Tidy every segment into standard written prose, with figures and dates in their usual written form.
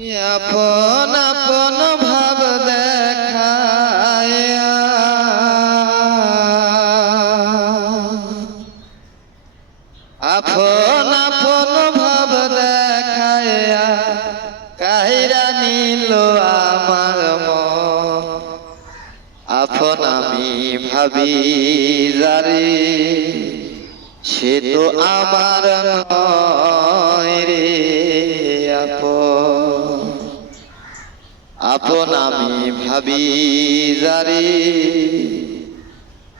আপন আপন ভাব দেখায় আপন আপন ভাব দেখায় কাহিরা নিল আমার মন আপন আমি ভাবি যারে সে তো আমার নয় রে আপন আমি ভাবি যারে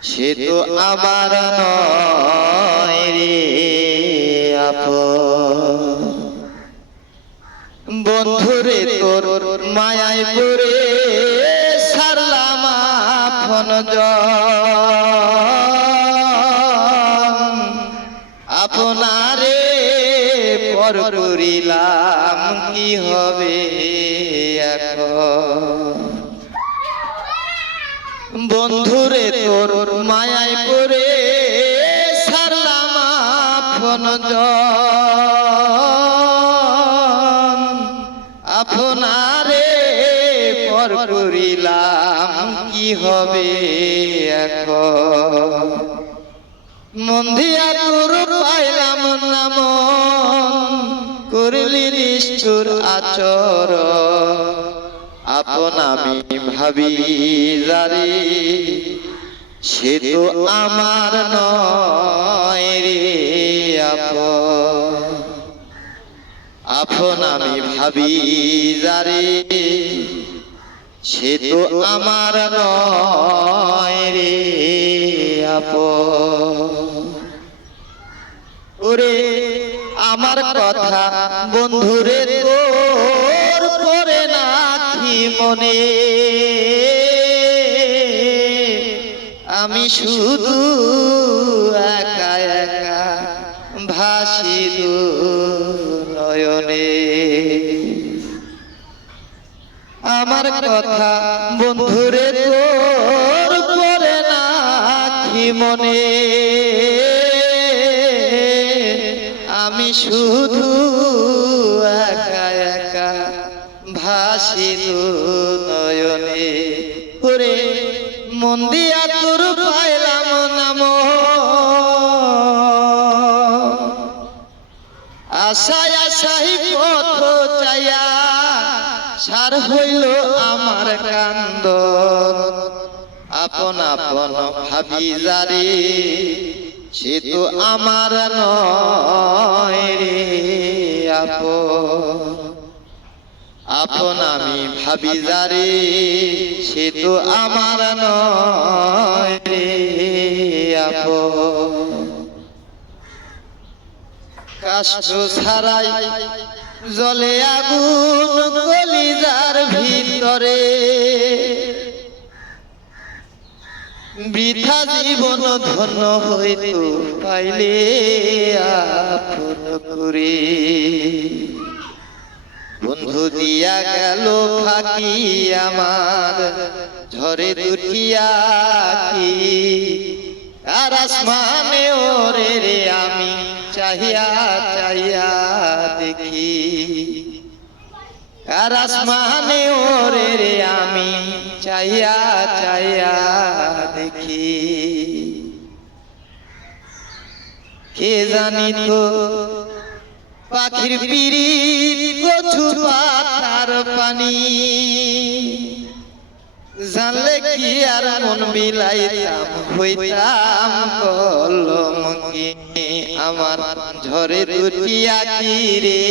সে তো আমার নয় রে আপন বন্ধুরে তোর মায়ায় পড়ে সারলাম আপন আপনারে পর করিলাম কি হবে এখন বন্ধুরে তোর মায়ায় পড়ে সারলাম আপন আপনারে পর করিলাম কি হবে এখন মন দিয়া তোর পাইলাম না মন করলি নিষ্ঠুর আচর আপন আমি ভাবি যারে সে তো আমার নয় রে আপন আমি ভাবি যারে সে তো আমার নয় রে ওরে আমার কথা বন্ধুরে তোর করে নাকি মনে আমি শুধু একা একা ভাসি নয়নে আমার কথা বন্ধুরে তোর করে নাকি মনে আমি শুধু একা একা ভাসি নয়নে ওরে মন দিয়া তোর পাইলাম নাম আশায় আশাই পথ চাইয়া সার হইল আমার কান্দ আপন আপন ভাবি যারে সে তো আমার নয় রে আপন আমি ভাবি যারে সে তো আমার নয় রে কষ্ট ছাড়াই জলে আগুন কলিজার ভিতরে বৃথা জীবন ধন্য হইত পাইলে আপন করে বন্ধু দিয়া গেল ফাঁকি আমার ঝরে দুটিয়া কি আর আসমানে ওরে রে আমি চাহিয়া চাহিয়া দেখি আর আসমানে ওরে রে আমি চাহিয়া চাহিয়া দেখি কে জানি তো পাখির পিরিত কচু পাতার পানি জানলে কি আর মন বিলাইতাম হইতাম কলমকি আমার ঝরে দুটিয়া কি রে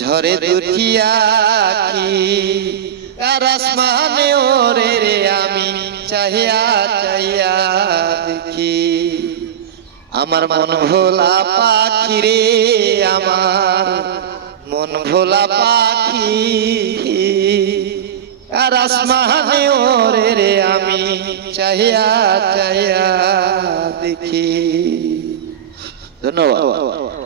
ঝরে দুটিয়া কি আর আসমানে ওরে রে আমি চাহিয়া চাহিয়া দেখি আমার মন ভোলা পাখি রে আমার মন ভোলা পাখি আর আসমানে ওরে রে আমি চাহিয়া চাহিয়া দেখি ধন্যবাদ।